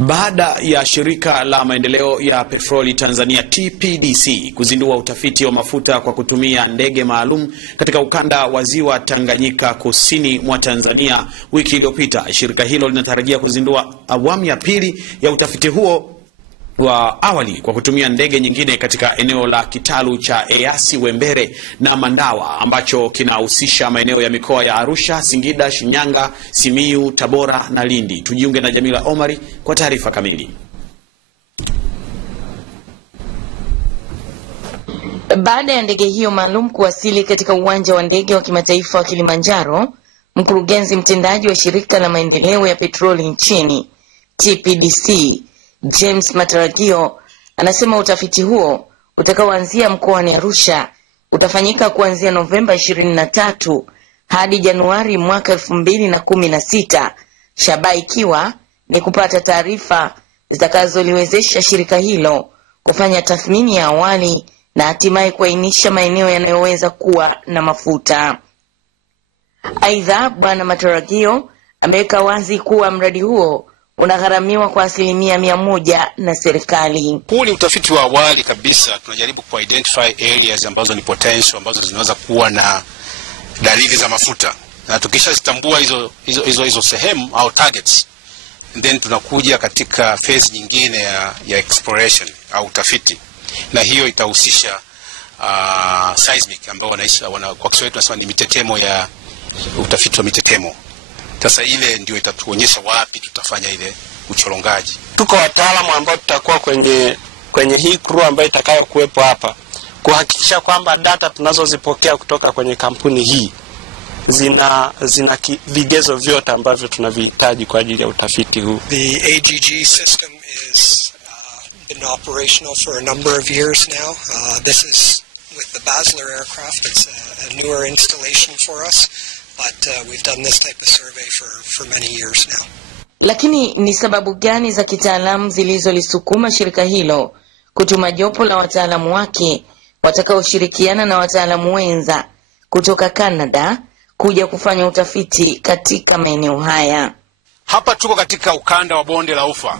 Baada ya shirika la maendeleo ya petroli Tanzania TPDC kuzindua utafiti wa mafuta kwa kutumia ndege maalum katika ukanda wa ziwa Tanganyika kusini mwa Tanzania wiki iliyopita, shirika hilo linatarajia kuzindua awamu ya pili ya utafiti huo wa awali kwa kutumia ndege nyingine katika eneo la kitalu cha Eyasi Wembere na Mandawa ambacho kinahusisha maeneo ya mikoa ya Arusha, Singida, Shinyanga, Simiyu, Tabora na Lindi. Tujiunge na Jamila Omari kwa taarifa kamili. Baada ya ndege hiyo maalum kuwasili katika uwanja wa ndege wa kimataifa wa Kilimanjaro, mkurugenzi mtendaji wa shirika la maendeleo ya petroli nchini TPDC James Mataragio anasema utafiti huo utakaoanzia mkoani Arusha utafanyika kuanzia Novemba 23 hadi Januari mwaka 2016, shabaha ikiwa ni kupata taarifa zitakazoliwezesha shirika hilo kufanya tathmini ya awali na hatimaye kuainisha maeneo yanayoweza kuwa na mafuta. Aidha, Bwana Mataragio ameweka wazi kuwa mradi huo unagharamiwa kwa 100% na serikali. Huu ni utafiti wa awali kabisa. Tunajaribu ku identify areas ambazo ni potential, ambazo zinaweza kuwa na dalili za mafuta, na tukishazitambua hizo sehemu au targets, then tunakuja katika phase nyingine ya exploration au utafiti, na hiyo itahusisha seismic ambao kwa Kiswahili tunasema ni mitetemo, ya utafiti wa mitetemo. Sasa ile ndio itatuonyesha wapi tutafanya ile uchorongaji. Tuko wataalamu ambao tutakuwa kwenye hii crew ambayo itakayo kuwepo hapa kuhakikisha kwamba data tunazozipokea kutoka kwenye kampuni hii zina vigezo vyote ambavyo tunavihitaji kwa ajili ya utafiti huu. The AGG system is been operational for a number of years now. This is with the Basler aircraft. It's a newer installation for us. But we've done this type of survey for many years now. Lakini ni sababu gani za kitaalamu zilizolisukuma shirika hilo kutuma jopo la wataalamu wake watakaoshirikiana na wataalamu wenza kutoka Canada kuja kufanya utafiti katika maeneo haya? Hapa tuko katika ukanda wa bonde la Ufa.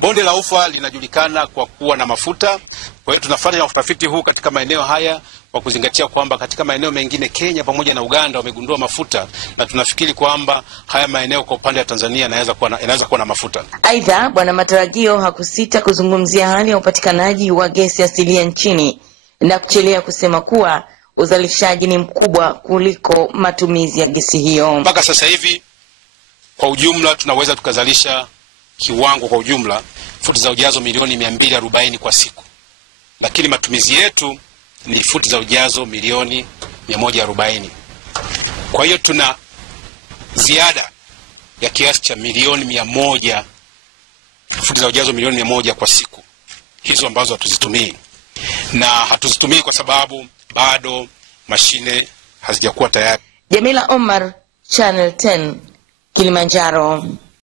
Bonde la Ufa linajulikana kwa kuwa na mafuta. Kwa hiyo tunafanya utafiti huu katika maeneo haya kwa kuzingatia kwamba katika maeneo mengine Kenya pamoja na Uganda wamegundua mafuta, na tunafikiri kwamba haya maeneo kwa upande wa Tanzania yanaweza kuwa na mafuta. Aidha, Bwana Mataragio hakusita kuzungumzia hali ya upatikanaji wa gesi asilia nchini na kuchelea kusema kuwa uzalishaji ni mkubwa kuliko matumizi ya gesi hiyo. Mpaka sasa hivi kwa ujumla tunaweza tukazalisha kiwango kwa ujumla futi za ujazo milioni 240 kwa siku, lakini matumizi yetu ni futi za ujazo milioni 140. Kwa hiyo tuna ziada ya kiasi cha milioni 100, futi za ujazo milioni 100 kwa siku, hizo ambazo hatuzitumii, na hatuzitumii kwa sababu bado mashine hazijakuwa tayari. Jamila Omar, Channel 10, Kilimanjaro.